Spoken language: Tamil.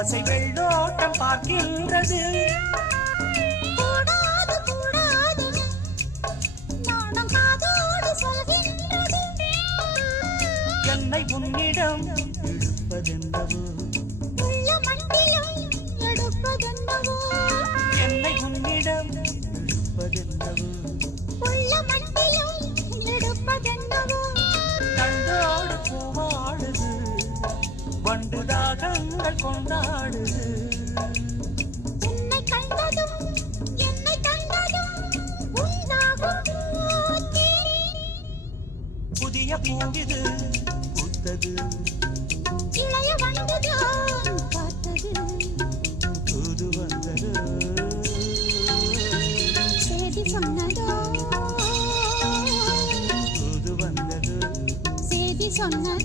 ஆசை வெள்ளோட்டம் பார்க்கின்றது. கூடாது கூடாது நாணம் காதோடு சொல்கின்றது. என்னை உன்னிடம் எடுப்பதென்னவோ, உள்ள மண்டிலும் எடுப்பதென்னவோ. என்னை உன்னிடம் எடுப்பதென்னவோ, உள்ள மண்டிலும் எடுப்பதென்னவோ. கண்டோடு பூவாடுது, வண்டு தாகங்கள் கொண்டாடுது. உன்னை கண்டதும் என்னை கண்டதும் உண்டாகும் பூத்தேன். புதிய பூவிது பூத்தது, இளைய வண்டுதான் பார்த்தது. தூது வந்தது, சேதி சொன்னதோ, தூது வந்தது. சேதி சொன்னதோ.